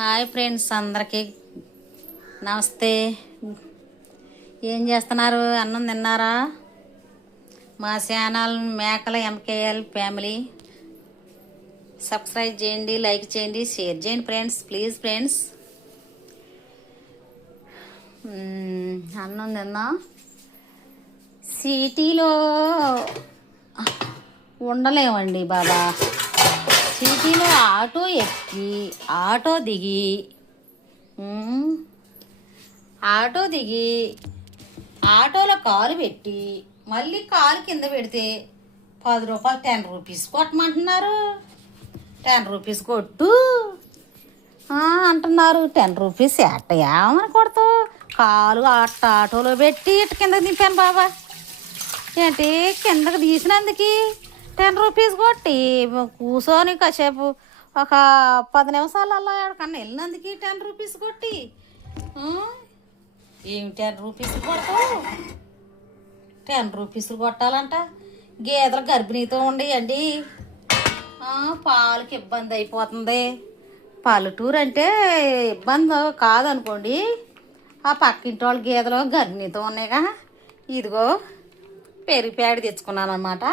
Hi friends, అందరికీ నమస్తే. ఏం చేస్తున్నారు? అన్నం తిన్నారా? మా ఛానల్ మేకల ఎంకేఎల్ ఫ్యామిలీ సబ్స్క్రైబ్ చేయండి, లైక్ చేయండి, షేర్ చేయండి ఫ్రెండ్స్, ప్లీజ్ ఫ్రెండ్స్. అన్నం తిన్నా. సిటీలో ఉండలేమండి బాబా. సిటీలో ఆటో ఎక్కి ఆటో దిగి ఆటోలో కాలు పెట్టి మళ్ళీ కాలు కింద పెడితే 10 రూపాయలు 10 రూపీస్ కొట్టమంటున్నారు. 10 రూపీస్ కొట్టు అంటున్నారు. 10 రూపీస్ ఏమని కొడతావు? కాలు ఆటోలో పెట్టి ఇటు కిందకి దింపాను బాబా. ఏంటి కిందకి తీసినందుకు 10 రూపీస్ కొట్టి కూర్చొని కాసేపు ఒక 10 నిమిషాలలో ఎక్కడికన్నా వెళ్ళినందుకు 10 రూపీస్ కొట్టి ఏమి 10 రూపీస్ కొడతావు? 10 రూపీస్ కొట్టాలంట. గేదెలు గర్భిణీతో ఉండేయండి. పాలకి ఇబ్బంది అయిపోతుంది. పల్లెటూరు అంటే ఇబ్బంది కాదనుకోండి. ఆ పక్కింటి వాళ్ళ గేదెలు గర్భిణీతో ఉన్నాయిగా. ఇదిగో పెరుగు ప్యాకెట్ తెచ్చుకున్నాను అన్నమాట.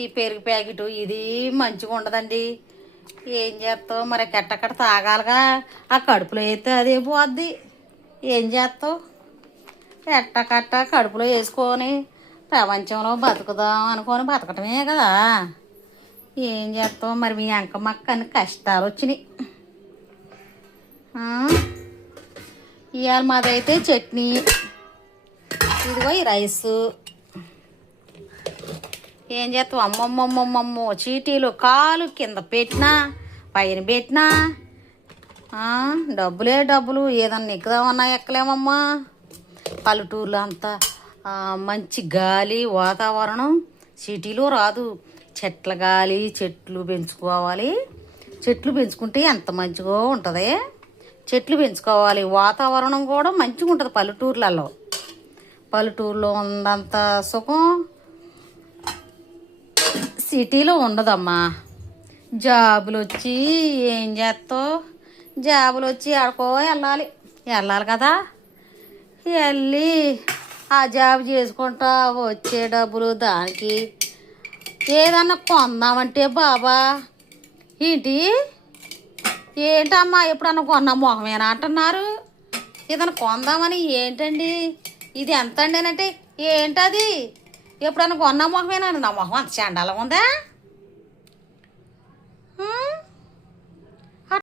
ఈ పెరుగు ప్యాకెట్ ఇది మంచిగా ఉండదండి. ఏం చేస్తావు మరి? కట్టకట్ట తాగాలిగా. ఆ కడుపులో అయితే అదే పోద్ది. ఏం చేస్తావు? ఎట్టకట్ట కడుపులో వేసుకొని ప్రపంచంలో బతుకుదాం అనుకొని బతకటమే కదా. ఏం చేస్తావు మరి? మీ అంకమ్మక్క అన్ని కష్టాలు వచ్చినాయి. ఇవాళ మాదైతే చట్నీ, ఇదిగో ఈ రైసు. ఏం చేస్తావు? అమ్మమ్మమ్మమ్మమ్మో చీటీలు కాలు కింద పెట్టినా పైన పెట్టినా డబ్బులే డబ్బులు. ఏదన్నా ఎక్కుదామన్నా ఎక్కలేమమ్మా. పల్లెటూరులో అంతా మంచి గాలి వాతావరణం సిటీలో రాదు. చెట్ల గాలి, చెట్లు పెంచుకోవాలి. చెట్లు పెంచుకుంటే ఎంత మంచిగా ఉంటుంది. చెట్లు పెంచుకోవాలి. వాతావరణం కూడా మంచిగా ఉంటుంది పల్లెటూర్లలో. పల్లెటూరులో ఉన్నంత సుఖం సిటీలో ఉండదమ్మా. జాబులు వచ్చి ఏం చేస్తావు? జాబులు వచ్చి ఆడుకో వెళ్ళాలి కదా. వెళ్ళి ఆ జాబ్ చేసుకుంటా వచ్చే డబ్బులు దానికి ఏదన్నా కొందామంటే బాబా ఏంటమ్మా ఎప్పుడన్నా కొన్నా మొహమేనా అంటున్నారు. ఏదన్నా కొందామని ఏంటండి ఇది ఎంత అండి అంటే ఏంటది? ఎప్పుడన్నా కొన్నా మొహమేనా? నా మొహం అంత చండాలంగా ఉందా?